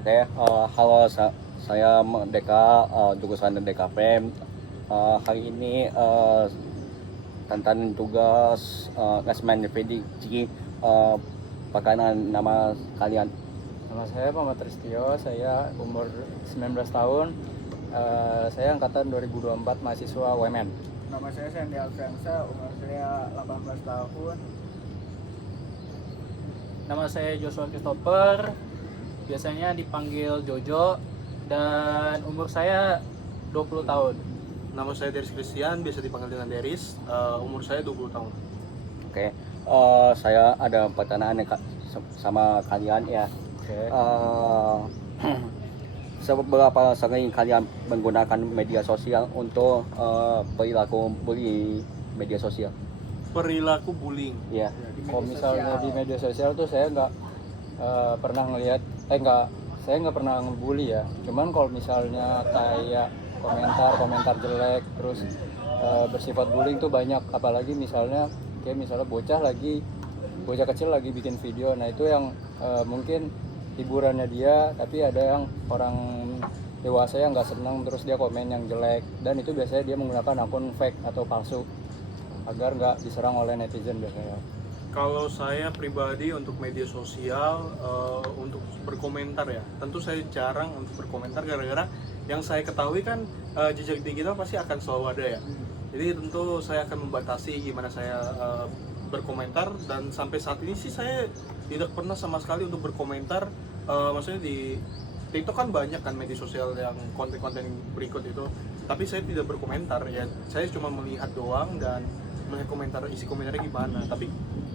Oke, halo, saya Merdeka, jurusan DKP. Hari ini tantangan tugas Lesman PDG, perkenalkan nama kalian. Nama saya Muhammad Tristio, saya umur 19 tahun, saya angkatan 2024 mahasiswa UMN. Nama saya Sandy Alfiansa, umur saya 18 tahun. Nama saya Joshua Christopher, biasanya dipanggil Jojo, dan umur saya 20 tahun. Nama saya Deris Christian, biasa dipanggil dengan Deris, umur saya 20 tahun. Oke, saya ada pertanyaan sama kalian ya. Oke. Seberapa sering kalian menggunakan media sosial untuk perilaku bully media sosial? Perilaku bullying. Ya. Kalau misalnya di media sosial tuh saya nggak pernah ngelihat, saya nggak pernah ngebully ya. Cuman kalau misalnya kayak komentar jelek, terus bersifat bullying tuh banyak. Apalagi misalnya bocah kecil lagi bikin video, nah itu yang mungkin hiburannya dia, tapi ada yang orang dewasa yang nggak senang, terus dia komen yang jelek, dan itu biasanya dia menggunakan akun fake atau palsu agar nggak diserang oleh netizen biasanya. Kalau saya pribadi untuk media sosial, untuk berkomentar ya, tentu saya jarang untuk berkomentar gara-gara yang saya ketahui kan jejak digital pasti akan selalu ada ya. Jadi tentu saya akan membatasi gimana saya berkomentar, dan sampai saat ini sih saya tidak pernah sama sekali untuk berkomentar. Maksudnya di TikTok kan banyak kan media sosial yang konten-konten berikut itu, tapi saya tidak berkomentar ya. Saya cuma melihat doang dan melihat isi komentarnya gimana, tapi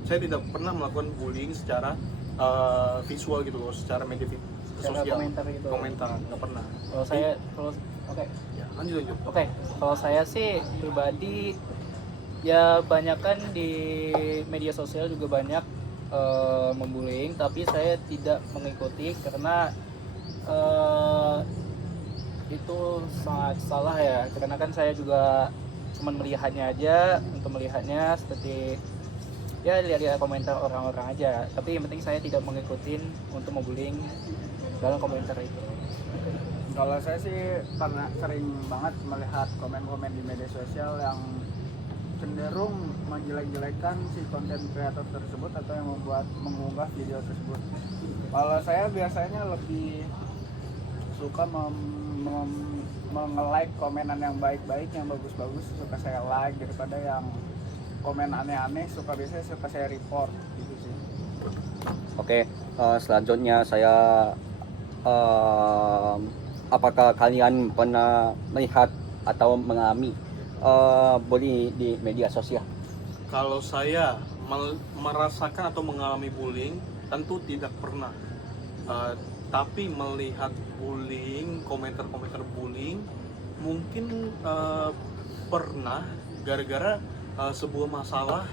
saya tidak pernah melakukan bullying secara visual gitu loh, secara media sosial. Komentar nggak pernah. Kalau saya sih pribadi ya banyakan di media sosial juga banyak membullying, tapi saya tidak mengikuti karena itu sangat salah ya, karena kan saya juga cuma melihatnya aja, untuk melihatnya seperti ya lihat komentar orang-orang aja, tapi yang penting saya tidak mengikuti untuk membullying dalam komentar itu. Kalau saya sih karena sering banget melihat komen-komen di media sosial yang cenderung menjelek-jelekan si konten kreator tersebut atau yang mengunggah video tersebut. Kalau saya biasanya lebih suka nge-like komenan yang baik-baik, yang bagus-bagus, suka saya like daripada yang komen aneh-aneh, biasanya suka saya report gitu sih. Oke, selanjutnya saya apakah kalian pernah melihat atau mengalami bully di media sosial? Kalau saya merasakan atau mengalami bullying, tentu tidak pernah. Tapi melihat bullying, komentar-komentar bullying, mungkin pernah gara-gara sebuah masalah.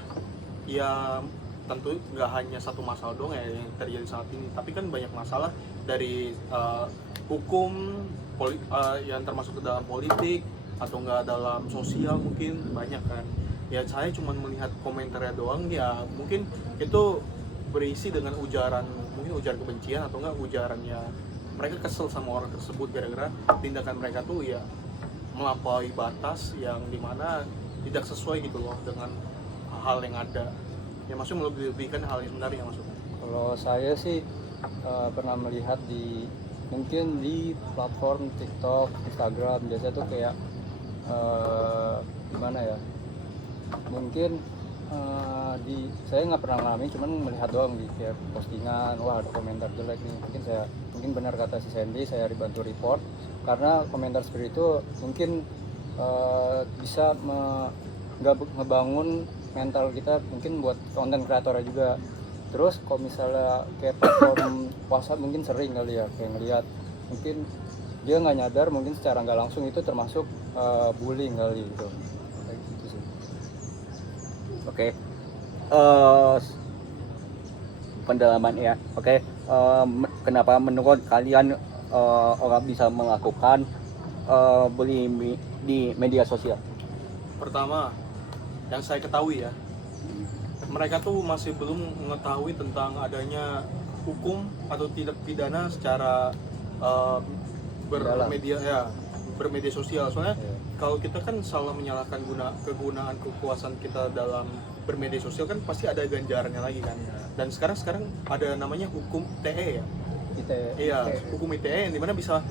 Ya tentu nggak hanya satu masalah dong ya yang terjadi saat ini, tapi kan banyak masalah dari hukum, yang termasuk ke dalam politik atau nggak dalam sosial, mungkin banyak kan. Ya saya cuma melihat komentarnya doang, ya mungkin itu berisi dengan ujaran kebencian atau enggak ujarannya mereka kesel sama orang tersebut gara-gara tindakan mereka tuh ya melampaui batas yang dimana tidak sesuai gitu loh dengan hal yang ada, ya maksudnya melebih-lebihkan hal yang sebenarnya maksudnya. Kalau saya sih pernah melihat mungkin di platform TikTok, Instagram, biasa tuh kayak gimana ya, mungkin saya nggak pernah ngalamin, cuman melihat doang di kayak postingan, wah ada komentar jelek nih, mungkin benar kata si Sandy, saya dibantu report karena komentar seperti itu mungkin bisa ngebangun mental kita, mungkin buat konten kreatornya juga. Terus kalau misalnya kayak platform WhatsApp mungkin sering kali ya kayak ngelihat, mungkin dia nggak nyadar, mungkin secara nggak langsung itu termasuk bullying kali gitu. Kayak gitu sih. Oke, pendalaman ya. Oke, kenapa menurut kalian orang bisa melakukan bullying di media sosial? Pertama, yang saya ketahui ya, mereka tuh masih belum mengetahui tentang adanya hukum atau tindak pidana secara uh, Iyalah. bermedia sosial. Soalnya Iya. kalau kita kan salah menyalahkan kegunaan kekuasaan kita dalam bermedia sosial kan pasti ada ganjarannya lagi kan. Dan sekarang ada namanya hukum ITE ya. Iya, hukum ITE yang dimana bisa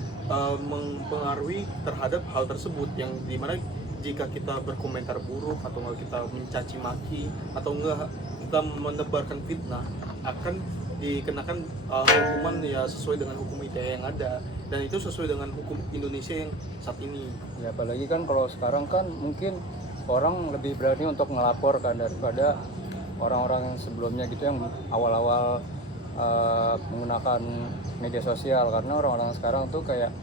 mempengaruhi terhadap hal tersebut, yang dimana jika kita berkomentar buruk atau enggak kita mencaci maki atau enggak kita menebarkan fitnah akan dikenakan hukuman ya sesuai dengan hukum ITE yang ada, dan itu sesuai dengan hukum Indonesia yang saat ini. Ya apalagi kan kalau sekarang kan mungkin orang lebih berani untuk ngelapor kan daripada orang-orang yang sebelumnya gitu yang awal-awal menggunakan media sosial, karena orang-orang sekarang tuh kayak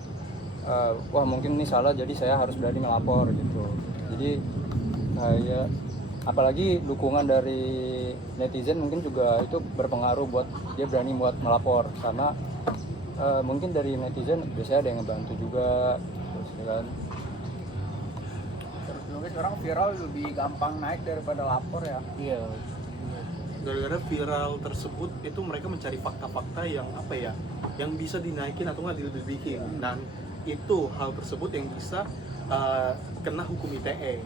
wah mungkin ini salah jadi saya harus berani melapor gitu. Jadi kayak apalagi dukungan dari netizen mungkin juga itu berpengaruh buat dia berani buat melapor, karena mungkin dari netizen biasanya ada yang ngebantu juga terus ya kan. Terus juga sekarang viral lebih gampang naik daripada lapor ya. Iya. Gara-gara viral tersebut itu mereka mencari fakta-fakta yang apa ya, yang bisa dinaikin atau nggak dilebihin, dan itu hal tersebut yang bisa kena hukum ITE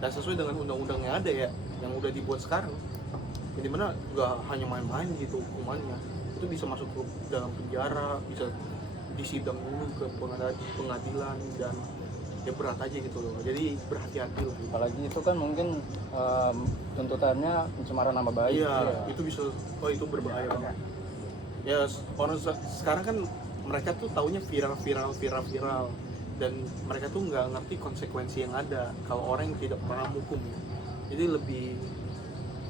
dan sesuai dengan undang-undang yang ada ya, yang udah dibuat sekarang, yang dimana nggak hanya main-main gitu hukumannya, itu bisa masuk ke dalam penjara, bisa disidang dulu ke pengadilan, dan ya berat aja gitu loh. Jadi berhati-hati lah gitu. Apalagi itu kan mungkin tuntutannya pencemaran nama baik. Iya, itu bisa, itu berbahaya banget. Ya orang sekarang kan mereka tuh taunya viral, dan mereka tuh nggak ngerti konsekuensi yang ada kalau orang yang tidak pernah hukum. Jadi lebih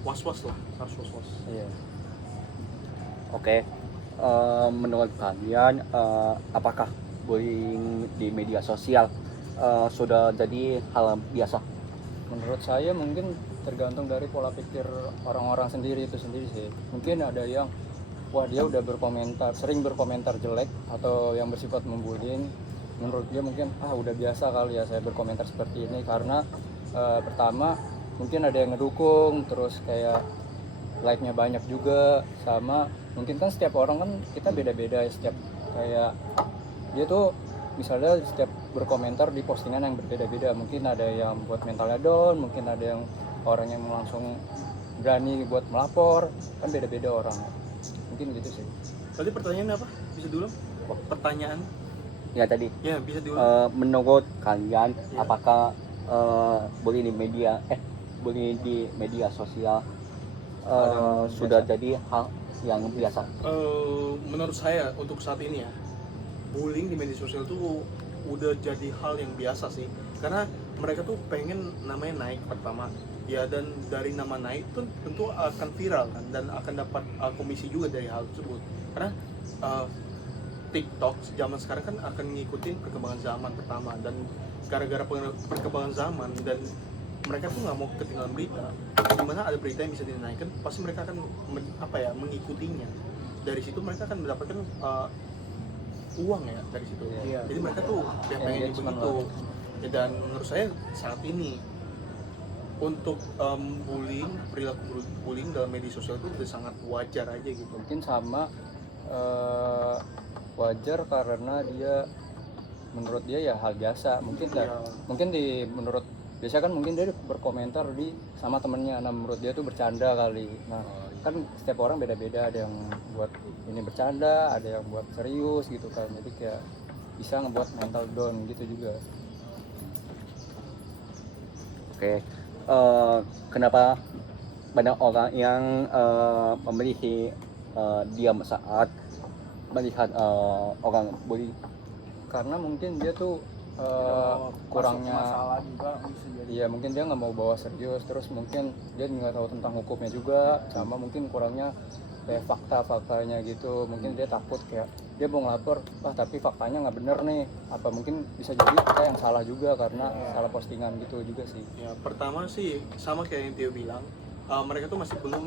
was-was lah, harus was-was. Iya. Oke, menurut kalian apakah bullying di media sosial sudah jadi hal biasa? Menurut saya mungkin tergantung dari pola pikir orang-orang sendiri itu sendiri sih. Mungkin ada yang wah dia udah sering berkomentar jelek atau yang bersifat membullying. Menurut dia mungkin udah biasa kali ya saya berkomentar seperti ini, karena pertama mungkin ada yang ngedukung, terus kayak like-nya banyak juga, sama mungkin kan setiap orang kan kita beda-beda ya, setiap kayak dia tuh misalnya setiap berkomentar di postingan yang berbeda-beda, mungkin ada yang buat mentalnya down, mungkin ada yang orang yang langsung berani buat melapor, kan beda-beda orang, mungkin gitu sih. Tadi pertanyaannya apa? Bisa diulang? Pertanyaan? Ya tadi, Ya bisa diulang. menurut kalian Ya. apakah bullying di media sosial sudah jadi hal yang biasa? Menurut saya untuk saat ini ya, bullying di media sosial tuh udah jadi hal yang biasa sih, karena mereka tuh pengen namanya naik pertama ya, dan dari nama naik tuh tentu akan viral kan, dan akan dapat komisi juga dari hal tersebut, karena TikTok zaman sekarang kan akan ngikutin perkembangan zaman pertama, dan gara-gara perkembangan zaman dan mereka tuh nggak mau ketinggalan berita, dimana ada berita yang bisa dinaikkan pasti mereka akan mengikutinya. Dari situ mereka akan mendapatkan uang ya dari situ. Iya. Jadi mereka tuh pengen Engagement begitu. Ya, dan menurut saya saat ini untuk perilaku bullying dalam media sosial itu udah sangat wajar aja gitu. Mungkin sama wajar karena dia menurut dia ya hal biasa, mungkin mungkin menurut biasa kan mungkin dia berkomentar sama temennya, nah menurut dia tuh bercanda kali. Nah kan setiap orang beda-beda, ada yang buat ini bercanda, ada yang buat serius gitu kan, jadi kayak bisa ngebuat mental down gitu juga. Oke, kenapa banyak orang yang memilih diam saat melihat orang bully? Karena mungkin dia tuh kurangnya masalah juga bisa jadi. iya, mungkin dia nggak mau bawa serius, terus mungkin dia nggak tahu tentang hukumnya juga, sama mungkin kurangnya kayak fakta-faktanya gitu. Mungkin dia takut kayak dia mau ngelapor, tapi faktanya nggak bener nih, apa mungkin bisa jadi kita yang salah juga karena salah postingan gitu juga sih. Ya, pertama sih sama kayak yang Tio bilang, mereka tuh masih belum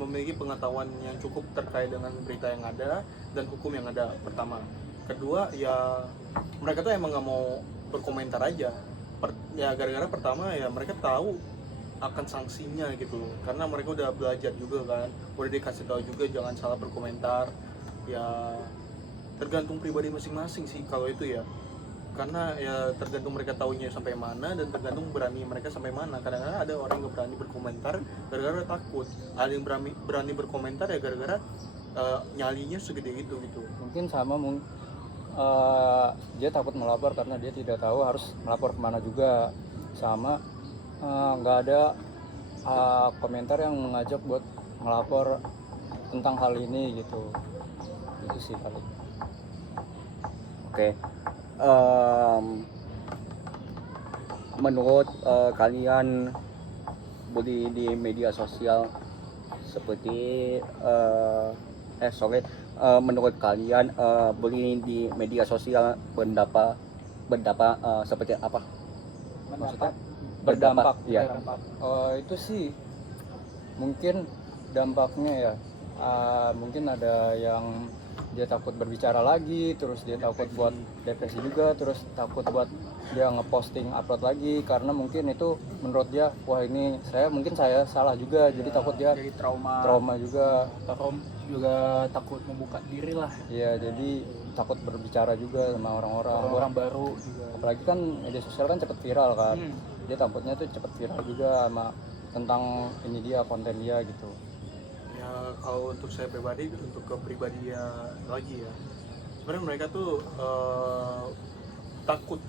memiliki pengetahuan yang cukup terkait dengan berita yang ada dan hukum yang ada, pertama. Kedua ya mereka tuh emang nggak mau berkomentar aja. Ya gara-gara pertama ya mereka tahu akan sanksinya gitu loh, karena mereka udah belajar juga kan, udah dikasih tahu juga jangan salah berkomentar ya. tergantung pribadi masing-masing sih kalau itu ya, karena ya tergantung mereka taunya sampai mana dan tergantung berani mereka sampai mana. Kadang-kadang ada orang yang nggak berani berkomentar gara-gara takut, ada yang berani berkomentar ya gara-gara nyalinya segede itu gitu. Mungkin sama dia takut melapor karena dia tidak tahu harus melapor kemana juga, sama nggak ada komentar yang mengajak buat melapor tentang hal ini gitu. Itu sih paling. Oke. Menurut kalian bully di media sosial seperti menurut kalian bullying di media sosial berdampak seperti apa? Maksudnya Berdampak, ya. Itu sih mungkin dampaknya ya, mungkin ada yang dia takut berbicara lagi, terus dia takut buat depresi juga, terus takut buat dia ngeposting upload lagi karena mungkin itu menurut dia, wah ini saya salah juga, jadi takut dia Jadi trauma. juga. Atau juga takut membuka diri lah, Iya, jadi takut berbicara juga sama orang-orang. orang baru juga. Apalagi kan media sosial kan cepet viral kan. Hmm. Dia takutnya tuh cepet viral juga sama tentang ini dia, konten dia gitu. Ya kalau untuk saya pribadi, untuk ke pribadi ya lagi ya, sebenarnya mereka tuh takut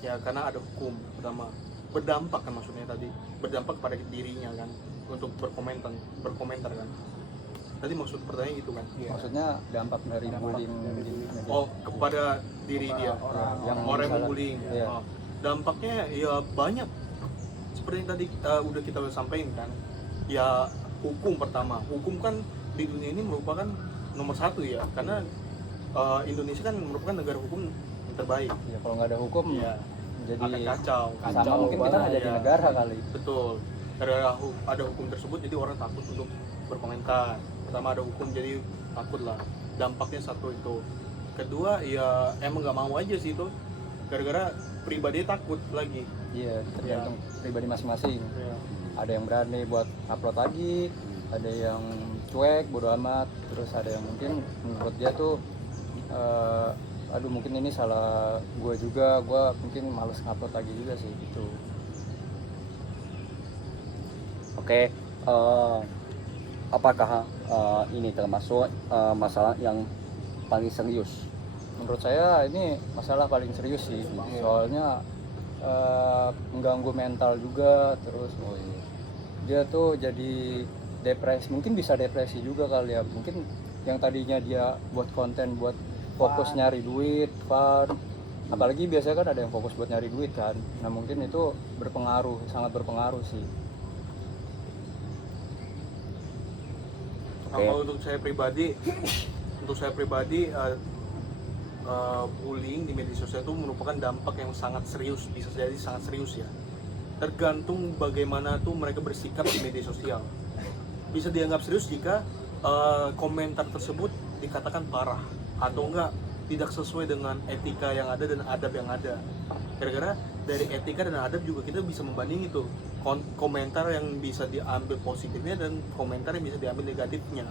ya karena ada hukum pertama, berdampak kan, maksudnya tadi berdampak pada dirinya kan untuk berkomentar kan. Tadi maksud pertanyaan gitu kan? Maksudnya dampak dari bullying di media. Oh, kepada diri dia, yang orang yang misalnya- membullying. Iya. Oh, dampaknya ya banyak. Seperti yang tadi udah kita sampaikan kan. Ya hukum pertama. Hukum kan di dunia ini merupakan nomor satu ya, karena Indonesia kan merupakan negara hukum yang terbaik. Ya kalau nggak ada hukum Ya, jadi akan kacau. sama mungkin kita nggak jadi Ya. negara kali. Betul. Karena ada hukum tersebut, jadi orang takut untuk berkomentar. Pertama ada hukum, jadi takut lah. Dampaknya satu itu. Kedua ya emang nggak mau aja sih itu. Gara-gara pribadi takut lagi. Iya, tergantung pribadi masing-masing. Ya. Ada yang berani buat upload lagi, ada yang cuek, bodo amat, terus ada yang mungkin menurut dia tuh aduh mungkin ini salah gue juga, gue mungkin males upload lagi juga sih gitu. Oke, apakah ini termasuk masalah yang paling serius? Menurut saya ini masalah paling serius sih, soalnya mengganggu mental juga, terus dia tuh jadi depresi, mungkin bisa depresi juga kali ya, mungkin yang tadinya dia buat konten buat fokus nyari duit, fun, apalagi biasanya kan ada yang fokus buat nyari duit kan, nah mungkin itu berpengaruh, sangat berpengaruh sih. Oke. Kalau untuk saya pribadi, bullying di media sosial itu merupakan dampak yang sangat serius, bisa jadi sangat serius ya. Tergantung bagaimana tuh mereka bersikap di media sosial. Bisa dianggap serius jika komentar tersebut dikatakan parah atau enggak tidak sesuai dengan etika yang ada dan adab yang ada. Gara-gara dari etika dan adab juga kita bisa membanding itu komentar yang bisa diambil positifnya dan komentar yang bisa diambil negatifnya.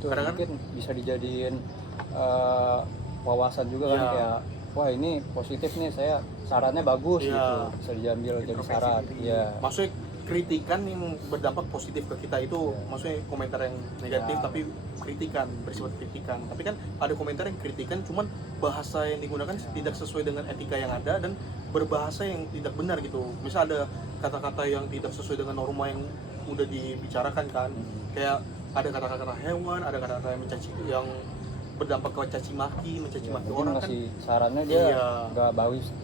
Itu Karena kan- mungkin bisa dijadiin wawasan juga kan, Ya. kayak wah ini positif nih, saya sarannya bagus Ya. gitu, bisa diambil jadi Introspeksi saran. diri. Iya. Maksudnya kritikan yang berdampak positif ke kita itu, maksudnya komentar yang negatif tapi kritikan, bersifat kritikan. Tapi kan ada komentar yang kritikan cuman bahasa yang digunakan tidak sesuai dengan etika yang ada dan berbahasa yang tidak benar gitu. Misal ada kata-kata yang tidak sesuai dengan norma yang udah dibicarakan kan. Kayak ada kata-kata hewan, ada kata-kata yang mencaci, yang berdampak ke mencaci maki Mungkin orang kan. ngasih sarannya dia Iya. nggak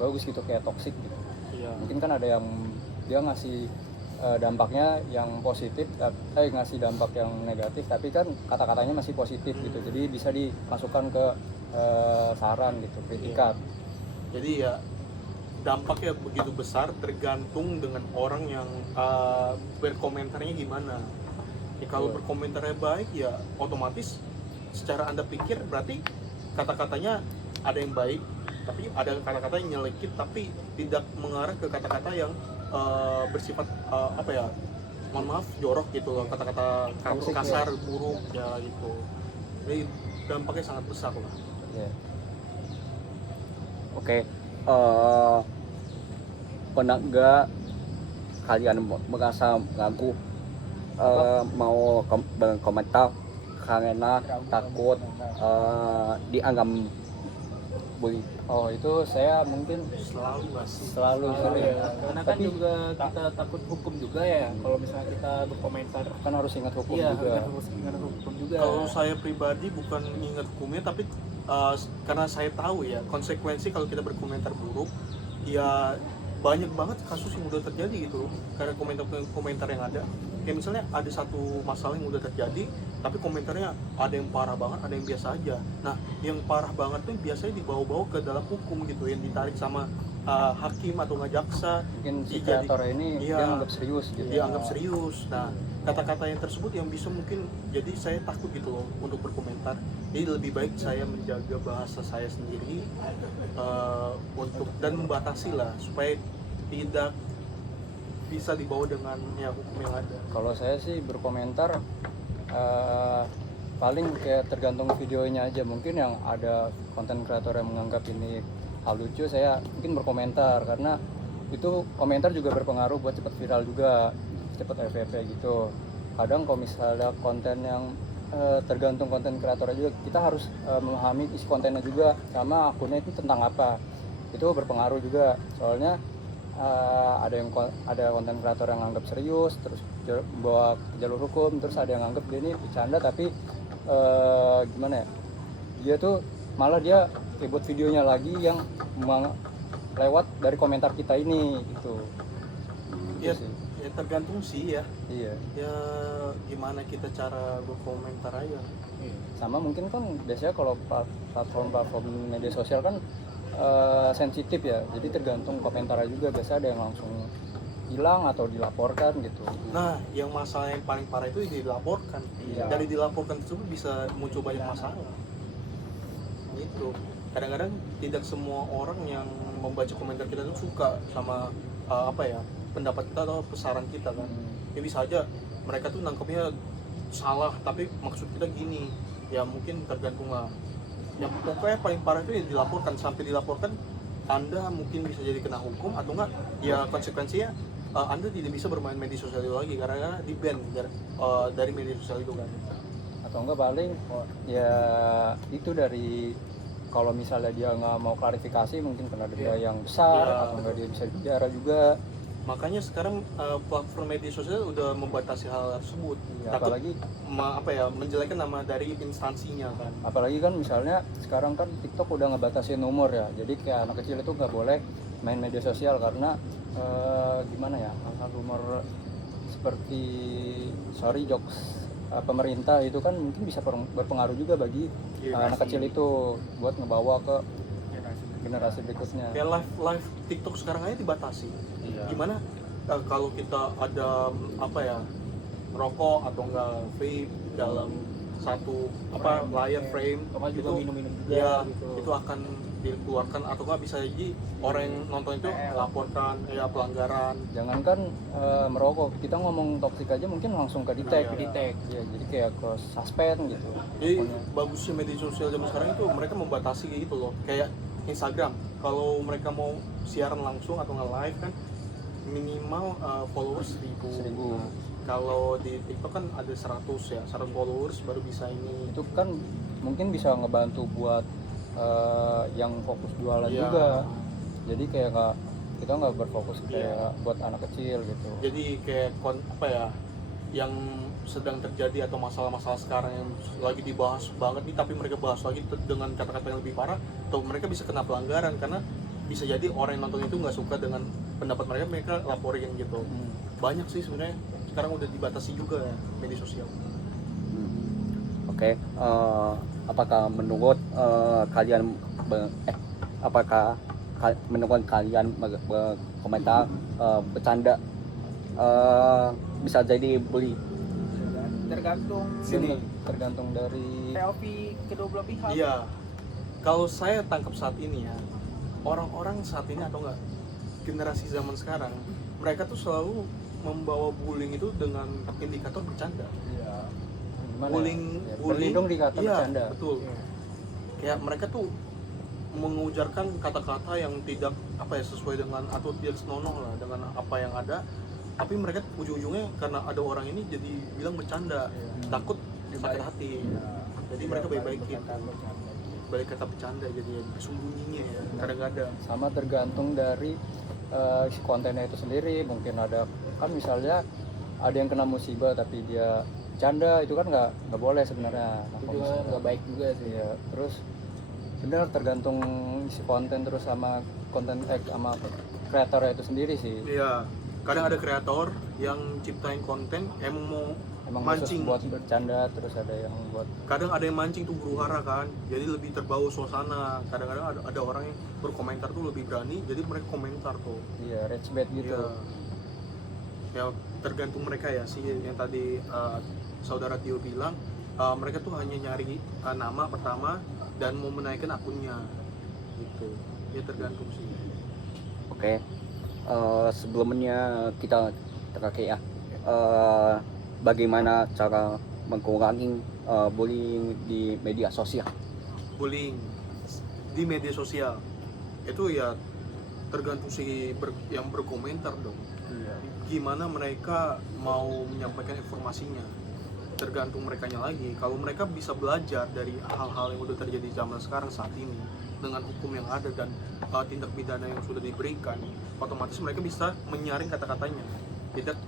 bagus gitu, kayak toksik gitu. Iya. Mungkin kan ada yang dia ngasih dampaknya yang positif, ngasih dampak yang negatif, tapi kan kata-katanya masih positif gitu, jadi bisa dimasukkan ke saran gitu, kritikan. Jadi ya dampaknya begitu besar, tergantung dengan orang yang berkomentarnya gimana. Ya, kalau berkomentarnya baik ya otomatis secara Anda pikir berarti kata-katanya ada yang baik, tapi ada kata-kata yang nyelekit tapi tidak mengarah ke kata-kata yang bersifat apa ya, mohon maaf, jorok gitu loh, kata-kata Toxic, kasar, buruk ya gitu. Jadi dampaknya sangat besar lah. Iya. Oke, pernah nggak kalian merasa ragu mau berkomentar karena takut dianggap bully? Oh itu saya mungkin Selalu nggak sih? selalu sering. Karena kan Tapi juga kita takut hukum juga ya kalau misalnya kita berkomentar. kan harus ingat hukum Iya, juga. harus ingat hukum juga. Kalau saya pribadi bukan ingat hukumnya, tapi karena saya tahu ya konsekuensi kalau kita berkomentar buruk, ya banyak banget kasus yang udah terjadi gitu loh, karena komentar yang ada. Kayak misalnya ada satu masalah yang udah terjadi, tapi komentarnya ada yang parah banget, ada yang biasa aja. Nah, yang parah banget tuh biasanya dibawa-bawa ke dalam hukum gitu, yang ditarik sama hakim atau nggak jaksa. Mungkin si Jadi- kreator ini iya, dia anggap serius gitu. dianggap serius. Nah, kata-kata yang tersebut yang bisa mungkin jadi saya takut gitu loh untuk berkomentar. Jadi lebih baik saya menjaga bahasa saya sendiri untuk dan membatasi lah supaya tidak bisa dibawa dengan ya hukum yang ada. Kalau saya sih berkomentar paling kayak tergantung videonya aja. Mungkin yang ada konten kreator yang menganggap ini hal lucu, saya mungkin berkomentar karena itu komentar juga berpengaruh buat cepet viral juga, cepet FYP gitu. Kadang kalau misalnya konten yang tergantung konten kreatornya juga, kita harus memahami isi kontennya juga sama akunnya itu tentang apa. Itu berpengaruh juga, soalnya ada konten kreator yang anggap serius terus bawa ke jalur hukum, terus ada yang anggap dia ini bercanda tapi gimana ya, dia tuh malah dia buat videonya lagi yang lewat dari komentar kita ini gitu. Ya, Gitu sih. ya tergantung sih ya. Iya, Ya gimana kita cara berkomentar aja. sama mungkin kan biasanya kalau platform media sosial kan sensitif ya, jadi tergantung komentarnya juga, biasa ada yang langsung hilang atau dilaporkan gitu. Nah, yang masalah yang paling parah itu dilaporkan. Iya. Dari dilaporkan tersebut bisa muncul banyak masalah. Gitu. Kadang-kadang tidak semua orang yang membaca komentar kita itu suka sama pendapat kita atau pesaran kita kan. Ya bisa aja mereka tuh nangkepnya salah, tapi maksud kita gini. Ya mungkin tergantung lah. Yang pokoknya paling parah itu ya dilaporkan. Sampai dilaporkan Anda mungkin bisa jadi kena hukum atau enggak ya konsekuensinya Anda tidak bisa bermain media sosial itu lagi karena di ban dari media sosial itu kan. Atau enggak paling ya itu dari, kalau misalnya dia nggak mau klarifikasi mungkin kena denda yang besar, Iya. atau enggak dia bisa dipenjara juga. Makanya sekarang platform media sosial udah membatasi hal tersebut. Ya, Takut apalagi menjelekkan nama dari instansinya kan. kan misalnya sekarang kan TikTok udah ngebatasin umur ya, jadi kayak anak kecil itu nggak boleh main media sosial karena gimana ya, hal-hal umur seperti jokes pemerintah itu kan mungkin bisa berpengaruh juga bagi anak kecil itu buat ngebawa ke generasi berikutnya. Kayak live TikTok sekarang aja dibatasi. Gimana kalau kita ada rokok atau enggak vape dalam satu layar frame Atau nggak juga itu minum-minum juga ya gitu. itu akan dikeluarkan atau enggak bisa jadi orang yang nonton itu laporkan pelanggaran. Jangankan merokok, kita ngomong toksik aja mungkin langsung ke detect, Iya. ya, jadi kayak ke suspend gitu. Jadi Pokoknya. bagusnya media sosial zaman sekarang itu mereka membatasi gitu loh. Kayak Instagram, kalau mereka mau siaran langsung atau nge-live kan minimal followers 1000. Nah, kalau di TikTok kan ada 100 followers baru bisa ini. Itu kan mungkin bisa ngebantu buat yang fokus jualan Iya. juga. Jadi kayak kita nggak berfokus kayak buat anak kecil gitu. Jadi kayak yang sedang terjadi atau masalah-masalah sekarang yang lagi dibahas banget nih, tapi mereka bahas lagi dengan kata-kata yang lebih parah, atau mereka bisa kena pelanggaran karena bisa jadi orang yang nonton itu nggak suka dengan pendapat mereka laporin gitu. Banyak sih sebenarnya sekarang udah dibatasi juga ya media sosial. Oke, apakah menurut kalian menurut kalian berkomentar bercanda bisa jadi bully? Tergantung Tergantung dari POV kedua belah pihak. Iya, kalau saya tangkap saat ini ya, orang-orang saat ini atau enggak generasi zaman sekarang, mereka tuh selalu membawa bullying itu dengan indikator bercanda. gimana Bullying, ya? Berlindung di kata iya, bercanda. betul. kayak mereka tuh mengujarkan kata-kata yang tidak sesuai dengan atau tidak senonoh lah dengan apa yang ada, tapi mereka ujung-ujungnya karena ada orang ini jadi bilang bercanda, takut sakit hati, jadi mereka baik-baikin balik kata bercanda, jadi sembunyinya ya kadang-kadang. Sama tergantung dari si kontennya itu sendiri. Mungkin ada kan misalnya ada yang kena musibah tapi dia canda, itu kan nggak boleh sebenarnya. Nah, Itu juga nggak baik juga sih. ya terus benar tergantung isi konten terus sama konten sama kreatornya itu sendiri sih. Iya, kadang ada kreator yang ciptain konten emang mau mancing, khusus buat bercanda, terus ada yang buat kadang ada yang mancing tuh huru hara kan, jadi lebih terbawa suasana. Kadang-kadang ada orang yang berkomentar tuh lebih berani, jadi mereka komentar tuh. iya rage bait gitu. Iya. Ya tergantung mereka ya sih, yang tadi saudara Tio bilang mereka tuh hanya nyari nama pertama dan mau menaikkan akunnya gitu. Ya tergantung sih. Oke. Sebelumnya kita terakhir ya. Bagaimana cara mengurangi bullying di media sosial? Bullying di media sosial itu ya tergantung yang berkomentar dong. Iya. Gimana mereka mau menyampaikan informasinya, tergantung merekanya lagi. Kalau mereka bisa belajar dari hal-hal yang udah terjadi zaman sekarang saat ini dengan hukum yang ada dan tindak pidana yang sudah diberikan, otomatis mereka bisa menyaring kata-katanya, tidak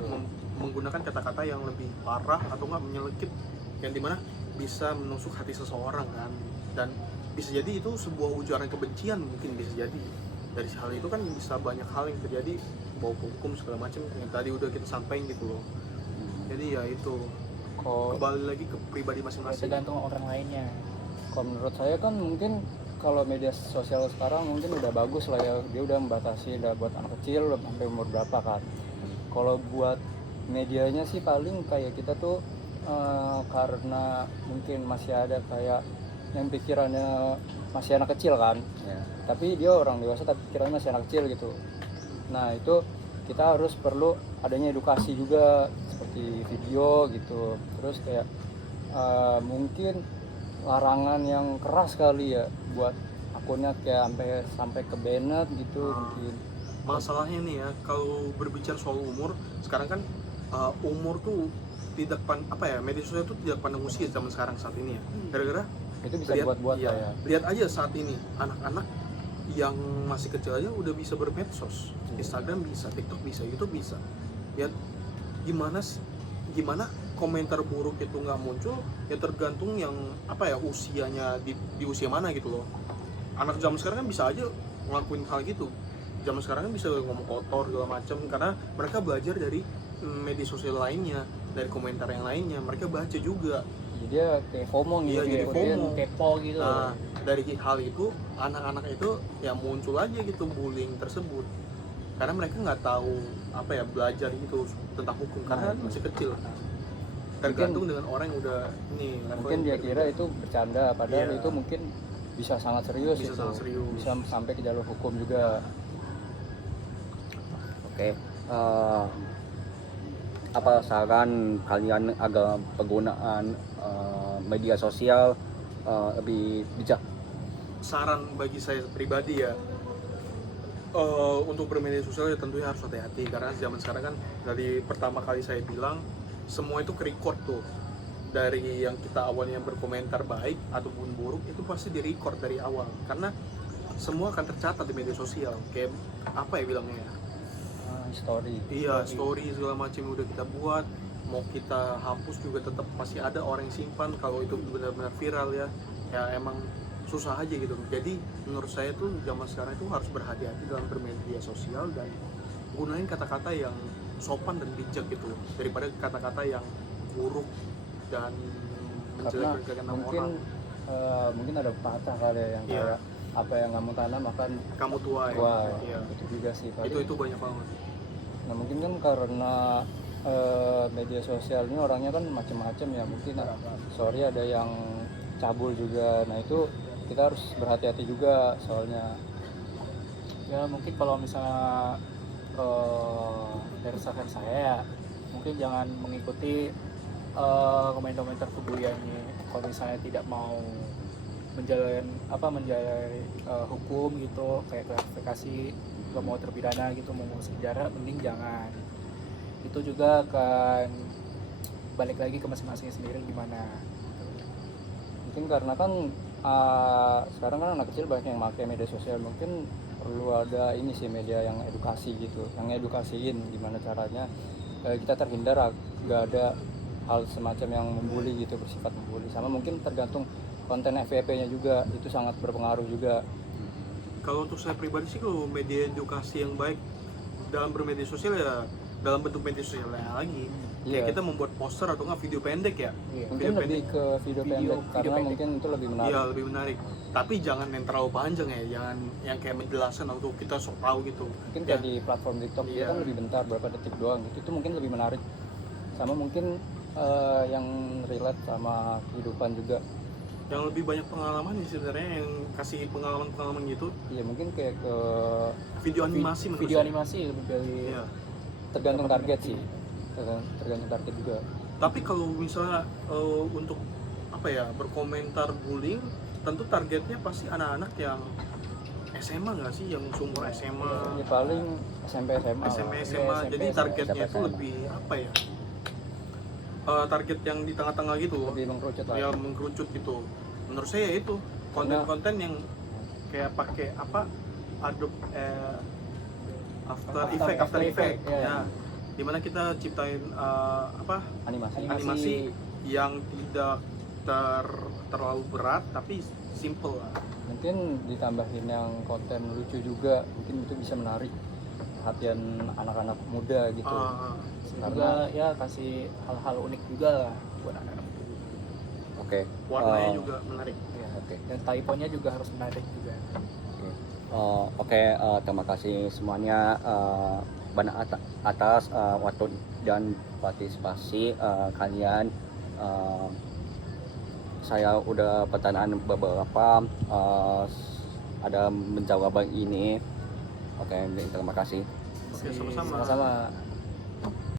menggunakan kata-kata yang lebih parah atau nggak menyelekit, yang dimana bisa menusuk hati seseorang kan, dan bisa jadi itu sebuah ujaran kebencian, mungkin bisa jadi dari hal itu kan bisa banyak hal yang terjadi, bawa hukum segala macam yang tadi udah kita sampaikan gitu loh. Jadi ya itu kembali lagi ke pribadi masing-masing, Tergantung orang lainnya. Kalau menurut saya kan mungkin kalau media sosial sekarang mungkin udah bagus lah ya, dia udah membatasi udah buat anak kecil sampai umur berapa kan. Kalau buat medianya sih paling kayak kita tuh karena mungkin masih ada kayak yang pikirannya masih anak kecil kan, Ya. tapi dia orang dewasa tapi pikirannya masih anak kecil gitu. Nah itu kita harus perlu adanya edukasi juga seperti video gitu, terus kayak mungkin larangan yang keras kali ya buat akunnya kayak sampai ke banned gitu mungkin. masalahnya nih ya, kalau berbicara soal umur sekarang kan umur tuh tidak media sosial tuh tidak pandang usia zaman sekarang saat ini ya, gara-gara Itu bisa buat-buat iya, lah ya. lihat aja saat ini anak-anak yang masih kecil aja udah bisa bermedsos, Instagram bisa, TikTok bisa, YouTube bisa. Ya gimana komentar buruk itu nggak muncul, ya tergantung yang usianya di usia mana gitu loh. Anak zaman sekarang kan bisa aja ngelakuin hal gitu, zaman sekarang kan bisa ngomong kotor segala macam karena mereka belajar dari media sosial lainnya, dari komentar yang lainnya mereka baca juga. Jadi dia kayak FOMO gitu. Iya, jadi ikutin. FOMO. Kepo gitu. Nah, dari hal itu anak-anak itu ya muncul aja gitu bullying tersebut karena mereka nggak tahu belajar gitu tentang hukum karena masih kecil. Tergantung dengan orang yang udah Mungkin dia kira itu bercanda, padahal Iya. itu mungkin bisa sangat serius Bisa itu. sangat serius. Bisa sampai ke jalur hukum juga. Oke. Apa saran kalian agar penggunaan media sosial lebih bijak? Saran bagi saya pribadi ya, untuk bermedia sosial ya tentunya harus hati-hati karena zaman sekarang kan dari pertama kali saya bilang semua itu ke-record tuh, dari yang kita awalnya berkomentar baik ataupun buruk itu pasti di-record dari awal karena semua akan tercatat di media sosial, kayak bilangnya ya, Story. iya, story segala macam udah kita buat, mau kita hapus juga tetap pasti ada orang yang simpan kalau itu benar-benar viral ya emang susah aja gitu. Jadi menurut saya tuh zaman sekarang itu harus berhati-hati dalam bermedia sosial dan gunain kata-kata yang sopan dan bijak gitu daripada kata-kata yang buruk dan Karena menjelek-jelekan nama mungkin orang. mungkin ada pepatah kali ya yang Iya. kayak apa yang kamu tanam akan Kamu tua ya. tua. Iya. Itu juga sih paling. Itu banyak banget. Nah mungkin kan karena media sosial ini orangnya kan macam-macam ya, mungkin sorry ada yang cabul juga. Nah itu kita harus berhati-hati juga soalnya. Ya mungkin kalau misalnya dari saran saya ya mungkin jangan mengikuti komentar-komentar kebuliannya. Kalau misalnya tidak mau menjalani hukum gitu, kayak klarifikasi, nggak mau terpidana gitu, mau masuk penjara, mending jangan. Itu juga akan balik lagi ke masing-masing sendiri gimana. Mungkin karena kan sekarang kan anak kecil banyak yang pakai media sosial, mungkin perlu ada ini sih media yang edukasi gitu, yang edukasiin gimana caranya kita terhindar nggak ada hal semacam yang membuli gitu, bersifat membuli. Sama mungkin tergantung konten FYP-nya juga, itu sangat berpengaruh juga. Kalau untuk saya pribadi sih, kalau media edukasi yang baik dalam bermedia sosial ya dalam bentuk media sosial lagi. Iya. Kayak kita membuat poster atau nggak video pendek ya. Iya. Mungkin lebih ke video pendek karena pendek. mungkin itu lebih menarik. Iya, lebih menarik. Tapi jangan yang terlalu panjang ya, jangan yang kayak menjelaskan atau kita sok tahu gitu. Mungkin kayak di platform TikTok dia Iya. kan lebih bentar, berapa detik doang gitu. Itu mungkin lebih menarik. Sama mungkin yang relate sama kehidupan juga. Yang lebih banyak pengalaman sih sebenarnya, yang kasih pengalaman-pengalaman gitu. Iya, mungkin kayak ke Video animasi menurut Video saya. animasi lebih dari Iya. tergantung target sih. Tergantung target juga. Tapi kalau misalnya untuk apa ya, berkomentar bullying, tentu targetnya pasti anak-anak yang SMA nggak sih, yang seumur SMA, Ya paling SMP SMA. SMA, lah. SMA. SMP, Jadi targetnya SMP, itu lebih apa ya? Target yang di tengah-tengah gitu loh, lebih mengkerucut lah. ya mengkerucut gitu. Menurut saya ya itu konten-konten yang kayak pakai apa, Adobe After Effect ya. ya, dimana kita ciptain Animasi. animasi yang tidak terlalu berat tapi simple lah. Mungkin ditambahin yang konten lucu juga, mungkin itu bisa menarik perhatian anak-anak muda gitu. juga ya kasih hal-hal unik juga lah buat anak-anak. Oke. Warnanya juga menarik. Ya. Oke. Dan typonya juga harus menarik juga. Oke, terima kasih semuanya banyak atas waktu dan partisipasi kalian. Saya udah pertanyaan beberapa, ada menjawab ini. Oke, terima kasih. Oke, sama-sama. Sama-sama.